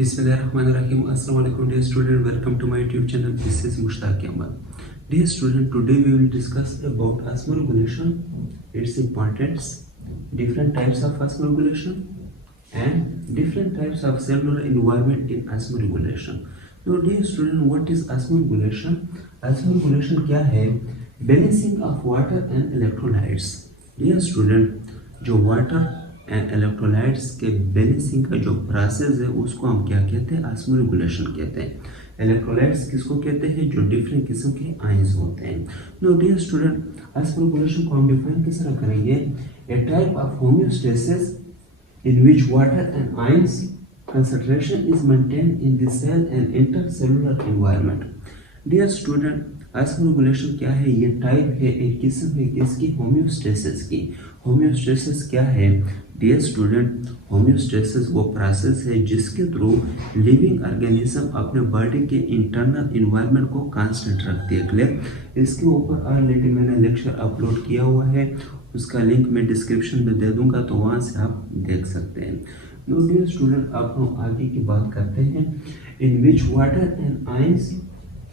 Bismillahirrahmanirrahim. Assalamu alaikum dear student. Welcome to my YouTube channel. This is Mushtaq Ahmad. Dear student, today we will discuss about osmoregulation, its importance, different types of osmoregulation and different types of cellular environment in osmoregulation. Now dear student, what is osmoregulation? Osmoregulation क्या है? Balancing of water and electrolytes. Dear student, जो water and electrolytes के balancing का जो process है उसको हम क्या कहते हैं? ऑस्मोरेगुलेशन कहते हैं। इलेक्ट्रोलाइट्स किसको कहते हैं? जो डिफरेंट किस्म के आयंस होते हैं। नो डियर स्टूडेंट, ऑस्मोरेगुलेशन को हम डिफाइन किस तरह करेंगे? A type of homeostasis in which water and ions concentration is maintained in the cell and intercellular environment. Dear student, osmoregulation क्या है? ये टाइप है, एक किस्म है किसकी? होमियोस्टेसिस की। होमियोस्टेसिस क्या है? डियर स्टूडेंट, होमियोस्टेसिस वो प्रोसेस है जिसके थ्रू लिविंग ऑर्गेनिज्म अपने बॉडी के इंटरनल इन्वायरमेंट को कांस्टेंट रखती है। क्लियर? इसके ऊपर ऑलरेडी मैंने लेक्चर अपलोड किया हुआ है, उसका लिंक मैं डिस्क्रिप्शन में दे दूंगा, तो वहाँ से आप देख सकते हैं। नो डियर स्टूडेंट, अब हम आगे की बात करते हैं। In which water and ions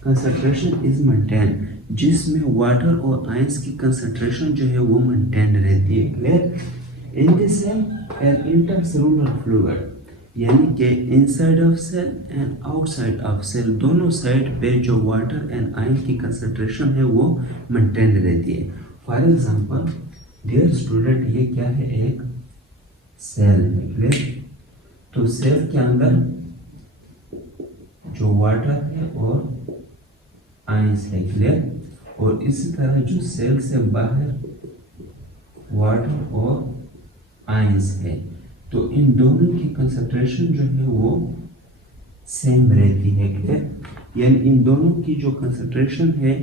concentration is maintain, जिसमें वाटर और आयंस की कंसंट्रेशन जो है वो मेंटेन रहती है। Clear? In the cell and intercellular fluid, यानी कि inside of cell and outside of cell, दोनों साइड पे जो वाटर एंड आयन की कंसंट्रेशन है वो मेंटेन रहती है। फॉर एग्जांपल डियर स्टूडेंट, ये क्या है? एक सेल है। क्लियर? तो सेल के अंदर जो वाटर है और आयंस है। क्लियर? और इसी तरह जो सेल से बाहर वाटर और आयंस है, तो इन दोनों की कंसंट्रेशन जो है वो सेम रहती है। क्लियर? यानी इन दोनों की जो कंसंट्रेशन है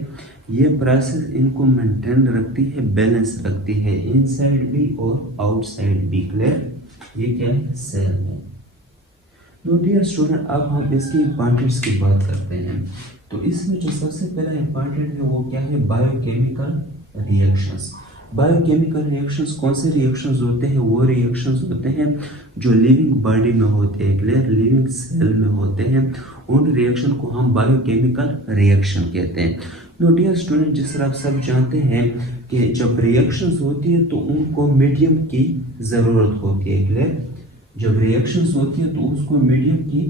ये प्रोसेस इनको मेंटेन रखती है, बैलेंस रखती है, इनसाइड भी और आउटसाइड भी। क्लियर? ये क्या है? सेल है। तो डियर स्टूडेंट, अब हम इसके इंपॉर्टेंस की बात करते हैं। तो इसमें जो सबसे पहला इंपॉर्टेंट है वो क्या है? Biochemical reactions. बायोकेमिकल रिएक्शंस कौन से रिएक्शंस होते हैं? वो रिएक्शंस होते हैं जो लिविंग बॉडी में होते हैं। क्लियर? लिविंग सेल में होते हैं। उन रिएक्शन को हम बायोकेमिकल रिएक्शन कहते हैं। नो डियर स्टूडेंट, जिस तरह आप सब जानते हैं कि जब रिएक्शंस होती है तो उनको मीडियम की ज़रूरत होती है। क्लियर? जब रिएक्शंस होती है तो उसको मीडियम की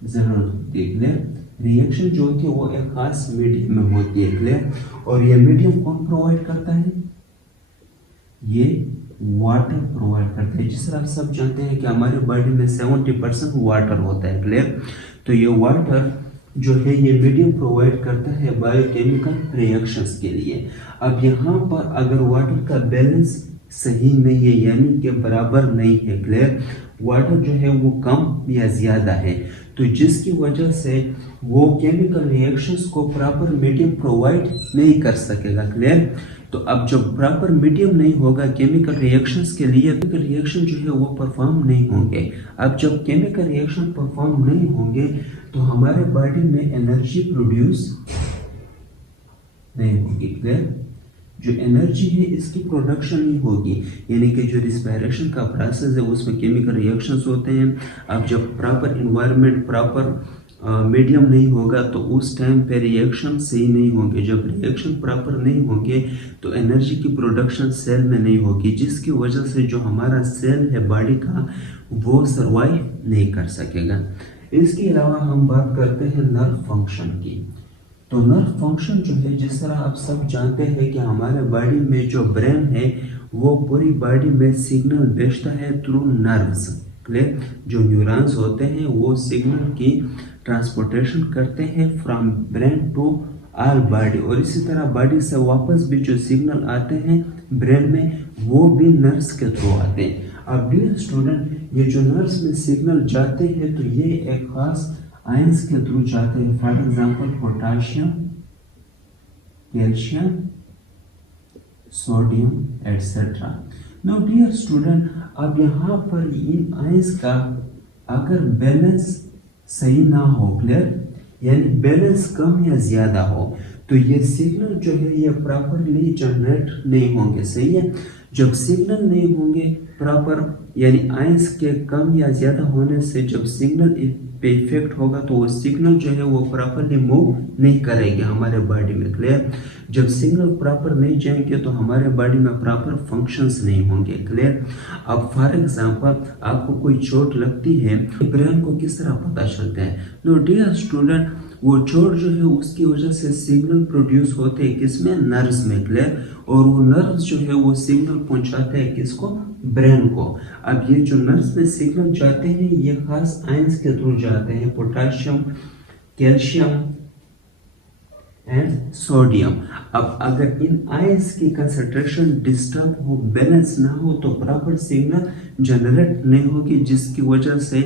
ज़रूरत होती है। क्लियर? रिएक्शन जो होती है वो एक खास मीडियम में होती है। क्लियर? और ये मीडियम कौन प्रोवाइड करता है? ये वाटर प्रोवाइड करता है। जिस तरह आप सब जानते हैं कि हमारे बॉडी में 70% वाटर होता है। क्लियर? तो ये वाटर जो है ये मीडियम प्रोवाइड करता है बायोकेमिकल रिएक्शंस के लिए। अब यहाँ पर अगर वाटर का बैलेंस सही नहीं है, यानी कि बराबर नहीं है, क्लियर, वाटर जो है वो कम या ज़्यादा है, तो जिसकी वजह से वो केमिकल रिएक्शंस को प्रॉपर मीडियम प्रोवाइड नहीं कर सकेगा। क्लियर? तो अब जब प्रॉपर मीडियम नहीं होगा केमिकल रिएक्शंस के लिए, केमिकल रिएक्शन जो है वो परफॉर्म नहीं होंगे। अब जब केमिकल रिएक्शन परफॉर्म नहीं होंगे तो हमारे बॉडी में एनर्जी प्रोड्यूस नहीं होगी। क्लियर? जो एनर्जी है इसकी प्रोडक्शन ही होगी, यानी कि जो रिस्पायरेशन का प्रोसेस है उसमें केमिकल रिएक्शंस होते हैं। अब जब प्रॉपर इन्वायरमेंट, प्रॉपर मीडियम नहीं होगा तो उस टाइम पे रिएक्शन सही नहीं होंगे। जब रिएक्शन प्रॉपर नहीं होंगे तो एनर्जी की प्रोडक्शन सेल में नहीं होगी, जिसकी वजह से जो हमारा सेल है बॉडी का वो सर्वाइव नहीं कर सकेगा। इसके अलावा हम बात करते हैं नर्व फंक्शन की। तो नर्व फंक्शन जो है, जिस तरह आप सब जानते हैं कि हमारे बॉडी में जो ब्रेन है वो पूरी बॉडी में सिग्नल भेजता है थ्रू नर्व्स। क्लियर? जो न्यूरॉन्स होते हैं वो सिग्नल की ट्रांसपोर्टेशन करते हैं from brain to all body, और इसी तरह बॉडी से वापस भी जो सिग्नल आते हैं ब्रेन में वो भी नर्व्स के थ्रू आते हैं। अब डियर स्टूडेंट, ये जो नर्व्स में सिग्नल जाते हैं तो ये एक खास आयंस के थ्रू जाते हैं। For example potassium, calcium, sodium etcetera. Now dear student, अब यहाँ पर इन आयंस का अगर बैलेंस सही ना हो, क्लियर, यानी बैलेंस कम या ज़्यादा हो, तो ये सिग्नल जो है ये प्रॉपरली जनरेट नहीं होंगे, सही है। जब सिग्नल नहीं होंगे प्रॉपर, यानी आयंस के कम या ज्यादा होने से जब सिग्नल पे इफेक्ट होगा तो वो सिग्नल जो है वो प्रॉपरली मूव नहीं करेंगे हमारे बॉडी में, क्लियर। जब सिग्नल प्रॉपर नहीं जाएंगे तो हमारे बॉडी में प्रॉपर फंक्शंस नहीं होंगे, क्लियर। अब फॉर एग्जांपल आपको कोई चोट लगती है, ब्रेन को किस तरह पता चलता है? नो डियर स्टूडेंट, वो चोट जो है उसकी वजह से सिग्नल प्रोड्यूस होते हैं किसमें? नर्व्स में, क्लियर। और वो नर्व्स जो है वो सिग्नल पहुंचाते हैं किसको? ब्रेन को। अब ये जो नर्व्स में सिग्नल जाते हैं ये खास आयंस के थ्रू जाते हैं, पोटेशियम, कैल्शियम एंड सोडियम। अब अगर इन आयंस की कंसंट्रेशन डिस्टर्ब हो, बैलेंस ना हो तो प्रॉपर सिग्नल जनरेट नहीं होगी, जिसकी वजह से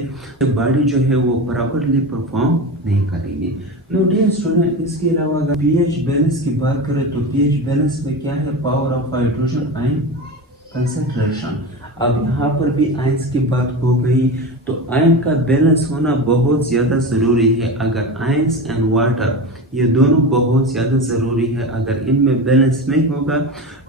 बॉडी जो है वो प्रॉपरली परफॉर्म नहीं करेगी। नो डियर स्टूडेंट, इसके अलावा अगर पीएच बैलेंस की बात करें तो पीएच बैलेंस में क्या है? Power of hydrogen ion concentration. अब यहाँ पर भी आयंस की बात हो गई, तो आयन का बैलेंस होना बहुत ज़्यादा ज़रूरी है। अगर आयंस एंड वाटर ये दोनों बहुत ज़्यादा ज़रूरी है, अगर इनमें बैलेंस नहीं होगा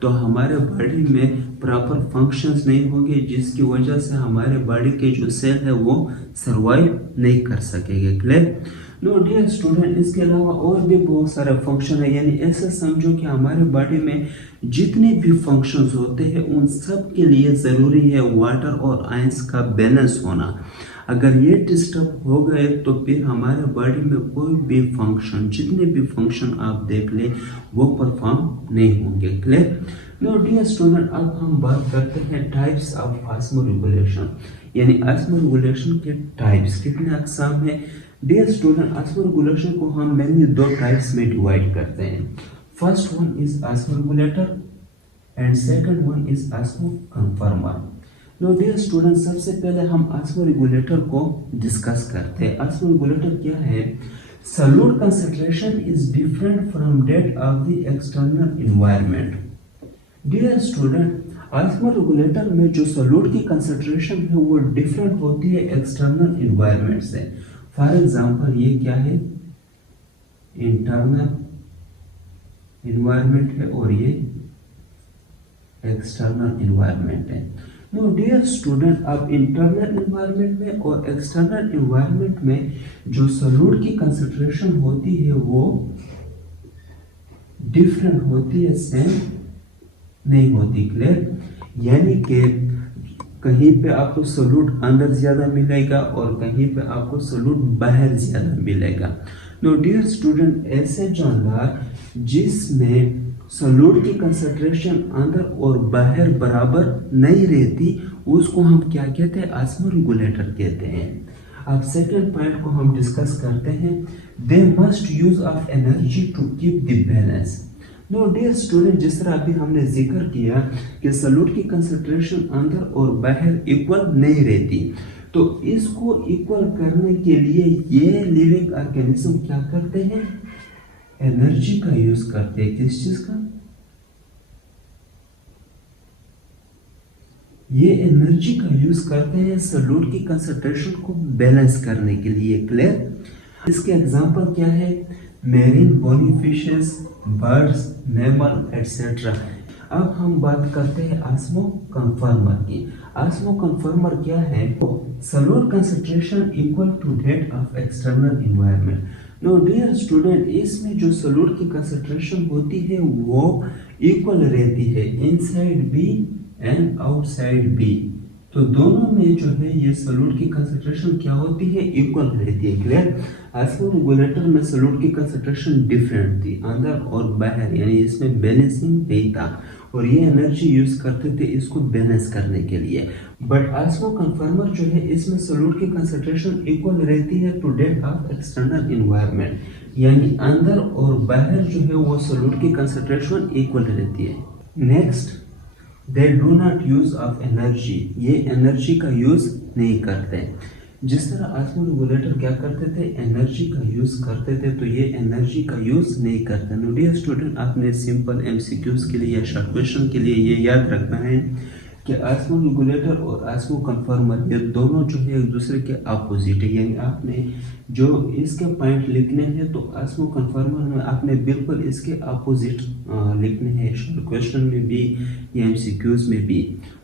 तो हमारे बॉडी में प्रॉपर फंक्शंस नहीं होंगे, जिसकी वजह से हमारे बॉडी के जो सेल है वो सर्वाइव नहीं कर सकेंगे, क्लियर। नो डियर स्टूडेंट, इसके अलावा और भी बहुत सारे फंक्शन है, यानी ऐसे समझो कि हमारे बॉडी में जितने भी फंक्शंस होते हैं उन सब के लिए ज़रूरी है वाटर और आयंस का बैलेंस होना। अगर ये डिस्टर्ब हो गए तो फिर हमारे बॉडी में कोई भी फंक्शन, जितने भी फंक्शन आप देख ले वो परफॉर्म नहीं होंगे, क्लियर। नो डियर स्टूडेंट, अब हम बात करते हैं टाइप्स ऑफ ऑस्मोरेगुलेशन, यानी ऑस्मोरेगुलेशन के टाइप्स कितने अकसाम है। डियर स्टूडेंट, ऑस्मोरेगुलेशन को हम मेनली दो टाइप्स में डिवाइड करते हैं। First one is osmoregulator and second one is osmoconformer. No dear student, सबसे पहले हम ऑस्मोरेगुलेटर को डिस्कस करते हैं। ऑस्मोरेगुलेटर क्या है? Solute concentration is different from that of the external environment. Dear student, osmoregulator में जो सॉल्यूट की कंसंट्रेशन है वो डिफरेंट होती है एक्सटर्नल एनवायरनमेंट से। फॉर एग्जांपल ये क्या है? इंटरनल एनवायरनमेंट है और ये एक्सटर्नल एनवायरनमेंट है। नो डियर स्टूडेंट, अब इंटरनल एनवायरनमेंट में और एक्सटर्नल एनवायरनमेंट में जो सॉल्यूट की कंसंट्रेशन होती है वो डिफरेंट होती है, सेम नहीं होती, क्लियर। यानी कि कहीं पे आपको सॉल्यूट अंदर ज्यादा मिलेगा और कहीं पे आपको सॉल्यूट बाहर ज्यादा मिलेगा। नो डियर स्टूडेंट, ऐसे जानवर जिसमें सॉल्यूट की कंसंट्रेशन अंदर और बाहर बराबर नहीं रहती उसको हम क्या कहते हैं? ऑस्मोरेगुलेटर कहते हैं। अब सेकंड पॉइंट को हम डिस्कस करते हैं। They must use of energy to keep the balance. No dear student, जिस तरह अभी हमने जिक्र किया कि सॉल्यूट की कंसंट्रेशन अंदर और बाहर इक्वल नहीं रहती, तो इसको इक्वल करने के लिए ये लिविंग ऑर्गेनिज्म क्या करते हैं? एनर्जी का यूज करते हैं। किस चीज का? ये एनर्जी का यूज करते हैं सॉल्यूट की कंसंट्रेशन को बैलेंस करने के लिए, क्लियर। इसके एग्जांपल क्या है? Marine bony fishes, birds, mammal etcetera. अब हम बात करते हैं ऑस्मोकन्फर्मर की। ऑस्मोकन्फर्मर क्या है? Solute concentration equal to that of external environment. No dear student, इसमें जो सॉल्यूट की कंसंट्रेशन होती है वो इक्वल रहती है, inside B and outside B. तो दोनों में जो है ये सॉल्यूट की कंसंट्रेशन क्या होती है? इक्वल रहती है, क्लियर। ऑस्मोरेगुलेटर में सॉल्यूट की कंसंट्रेशन डिफरेंट थी अंदर और बाहर, यानी इसमें बैलेंसिंग नहीं था और ये एनर्जी यूज करते थे इसको बैलेंस करने के लिए। बट ऑस्मोकन्फर्मर जो है इसमें सॉल्यूट की कंसंट्रेशन इक्वल रहती है to that of external environment, यानी अंदर और बाहर जो है वो सॉल्यूट की कंसंट्रेशन इक्वल रहती है। Next, they do not use of energy. ये एनर्जी का यूज नहीं करते। जिस तरह ऑस्मोरेगुलेटर क्या करते थे? एनर्जी का यूज करते थे, तो ये एनर्जी का यूज नहीं करते। नो डियर स्टूडेंट, आपने सिंपल एमसीक्यूज के लिए या शॉर्ट क्वेश्चन के लिए ये याद रखना है, कि ऑस्मो रेगुलेटर और ऑस्मो कन्फर्मर ये दोनों जो है एक दूसरे के अपोजिट है, यानी आपने जो इसके पॉइंट लिखने हैं तो ऑस्मो कन्फर्मर में आपने बिल्कुल इसके अपोजिट लिखने हैं, क्वेश्चन में भी या एमसीक्यूज में भी।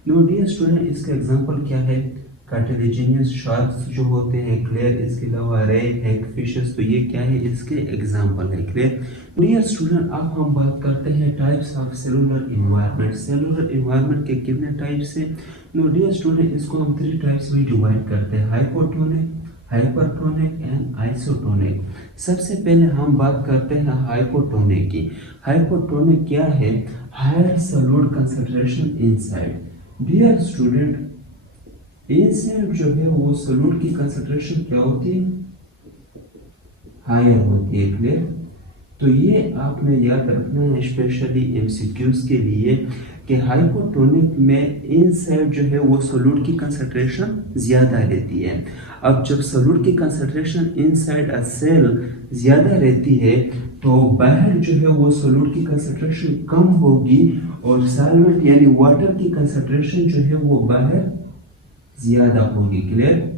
नो डियर स्टूडेंट, इसका एग्जांपल क्या है? कार्टिलेजिनियस शार्क्स जो होते हैं, क्लियर। इसके अलावा रे हैग फिशेस, तो ये क्या है? इसके एग्जांपल है, क्लियर। डियर स्टूडेंट, अब हम बात करते हैं types of cellular environment. Cellular environment के कितने टाइप्स हैं? नो डियर स्टूडेंट, इसको हम 3 टाइप्स में डिवाइड करते हैं, हाइपोटोनिक, हाइपरटोनिक एंड आइसोटोनिक। सबसे पहले हम बात करते हैं हाइपोटोनिक की। हाइपोटोनिक क्या है? Higher solute concentration inside. Dear student, inside जो है वो सॉल्यूट की कंसंट्रेशन क्या होती है? हायर होती है, क्लियर। तो ये आपने याद रखना है स्पेशली एमसीक्यूज के लिए कि हाइपोटोनिक में इनसाइड जो है वो सॉल्यूट की कंसंट्रेशन ज्यादा रहती है। अब जब सॉल्यूट की कंसंट्रेशन इनसाइड अ सेल ज्यादा रहती है तो बाहर जो है वो सॉल्यूट की कंसंट्रेशन कम होगी और सॉल्वेंट यानी वाटर की कंसंट्रेशन जो है वो बाहर ज्यादा होगी, क्लियर।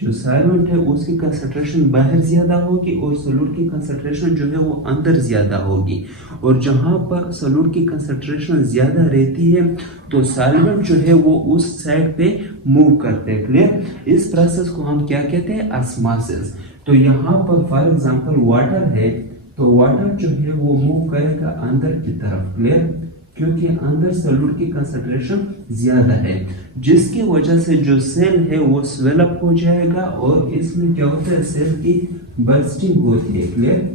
जो सॉल्वेंट है उसकी कंसंट्रेशन बाहर ज्यादा होगी और सॉल्यूट की कंसंट्रेशन जो है वो अंदर ज्यादा होगी। और जहां पर सॉल्यूट की कंसंट्रेशन ज्यादा रहती है तो सॉल्वेंट जो है वो उस साइड पे मूव करते हैं, क्लियर। इस प्रोसेस को हम क्या कहते हैं? ऑस्मोसिस। तो यहाँ पर फॉर एग्जांपल वाटर है तो वाटर जो है वो मूव करेगा अंदर की तरफ, क्लियर, क्योंकि अंदर सॉल्यूट की कंसंट्रेशन ज्यादा है, जिसकी वजह से जो सेल है वो स्वेल अप हो जाएगा और इसमें क्या होता है? सेल की बर्स्टिंग होती है, क्लियर।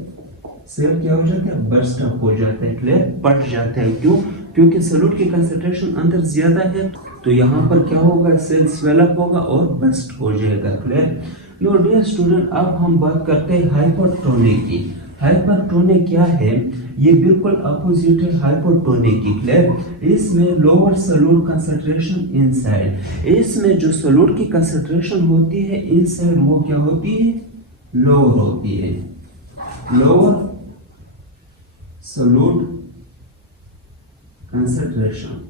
सेल क्या हो जाता है? बर्स्ट अप हो जाता है, क्लियर, फट जाता है। क्यों? क्योंकि सॉल्यूट की कंसंट्रेशन अंदर ज्यादा है तो यहाँ पर क्या होगा? सेल स्वेल अप होगा और बर्स्ट हो जाएगा, क्लियर। नो डियर स्टूडेंट, अब हम बात करते हैं हाइपरटोनिक की। हाइपरटोनिक क्या है? ये बिल्कुल अपोजिट है हाइपोटोनिक की, क्लियर। इसमें लोअर सॉल्यूट कंसंट्रेशन इनसाइड। इसमें जो सॉल्यूट की कंसंट्रेशन होती है इनसाइड वो क्या होती है? लोअर होती है, लोअर सॉल्यूट कंसंट्रेशन।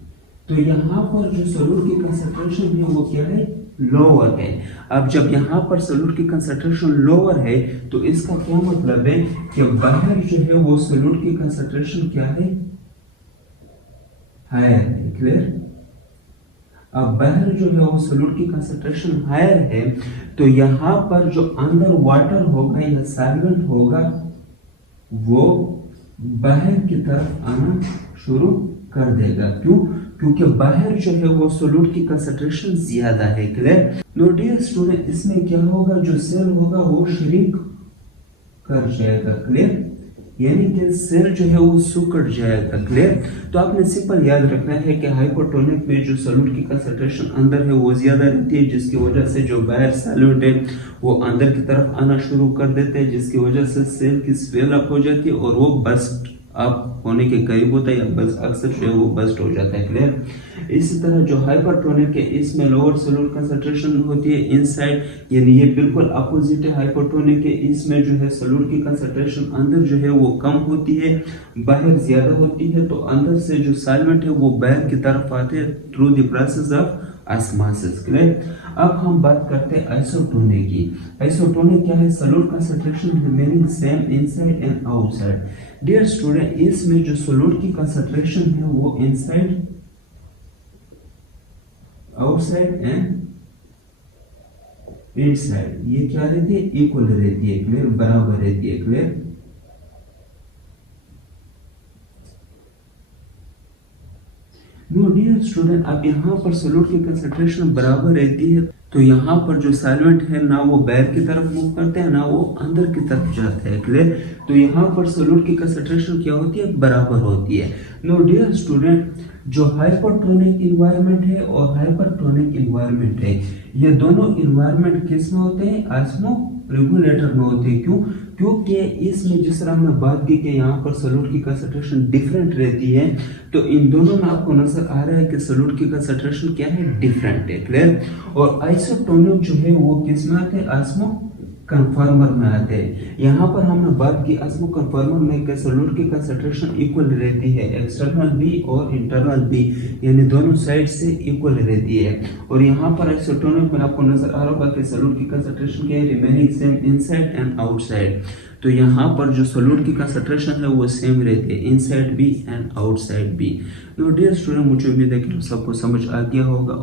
तो यहाँ पर जो सॉल्यूट की कंसंट्रेशन है वो क्या है? लोअर है। अब जब यहाँ पर सॉल्यूट की कंसंट्रेशन लोअर है तो इसका क्या मतलब है कि बाहर जो है वो सॉल्यूट की कंसंट्रेशन क्या है? हायर है, क्लियर। अब बाहर जो है वो सॉल्यूट की कंसंट्रेशन हायर है तो यहाँ पर जो अंदर वाटर होगा या सॉल्वेंट होगा वो बाहर की तरफ आना शुरू कर देगा। क्यों? क्योंकि बाहर जो है वो सॉल्यूट की कंसंट्रेशन ज्यादा है, क्लियर। नो डियर स्टूडेंट, इसमें क्या होगा? जो सेल होगा वो श्रिंक कर जाएगा, क्लियर, यानी कि सेल जो है वो सुकड़ जाएगा, क्लियर। तो आपने सिंपल याद रखना है कि हाइपोटोनिक में जो सॉल्यूट की कंसंट्रेशन अंदर है वो ज्यादा रहती है, जिसकी वजह से जो बाहर सॉल्यूट है वो अंदर की तरफ आना शुरू कर देते हैं, जिसकी वजह से सेल की स्वेल अप हो जाती है और वो बस्ट अप होने के करीब होता है या बस अक्सर जो है वो बस्ट हो जाता है, क्लियर। इसी तरह जो हाइपरटोनिक है इसमें लोअर सॉल्यूट कंसंट्रेशन होती है इनसाइड, यानी ये बिल्कुल अपोजिट है हाइपोटोनिक के। इसमें जो है सॉल्यूट की कंसंट्रेशन अंदर जो है वो कम होती है, बाहर ज्यादा होती है, तो अंदर से जो सॉल्वेंट है वो बाहर की तरफ आते हैं through the process of osmosis, clear. अब हम बात करते हैं आइसोटोनिक की। आइसोटोनिक क्या है? Solute concentration remaining same inside and outside. Dear student, इसमें जो सॉल्यूट की कंसंट्रेशन है वो इनसाइड, आउटसाइड एंड इनसाइड ये क्या रहती है? इक्वल रहती है, क्लियर, बराबर रहती है, क्लियर। नो डियर स्टूडेंट, अब यहाँ पर सॉल्यूट की कंसंट्रेशन बराबर रहती है तो यहाँ पर जो सॉल्वेंट है ना वो बाहर की तरफ मूव करते हैं ना वो अंदर की तरफ जाते हैं, क्लियर। तो यहाँ पर सॉल्यूट की कंसंट्रेशन क्या होती है? बराबर होती है। नो डियर स्टूडेंट, जो हाइपोटोनिक इन्वायरमेंट है और हाइपरटोनिक इन्वायरमेंट है ये दोनों इन्वायरमेंट किस में होते हैं? ऑस्मो रेगुलेटर में होते हैं। क्यों? क्योंकि इसमें जिस तरह हमने बात की कि यहाँ पर सॉल्यूट की कंसंट्रेशन डिफरेंट रहती है तो इन दोनों में आपको नजर आ रहा है कि सॉल्यूट की कंसंट्रेशन क्या है? डिफरेंट है, क्लियर। और आइसोटोनिक जो है वो किस में आते हैं? ऑस्मो कन्फर्मर में आते हैं। यहाँ पर हमने बात की आस्मो कन्फर्मर में सॉल्यूट की कंसंट्रेशन इक्वल रहती है, एक्सटर्नल बी और इंटरनल बी, यानी दोनों साइड से इक्वल रहती है। और यहाँ पर आइसोटोनिक में आपको नजर आ रहा होगा कि सॉल्यूट की कंसंट्रेशन क्या है, remaining same inside and outside. तो यहाँ पर जो सॉल्यूट की कंसंट्रेशन है वो सेम रहती है, inside B and outside B. तो डियर स्टूडेंट, मुझे उम्मीद है कि सबको समझ आ गया होगा।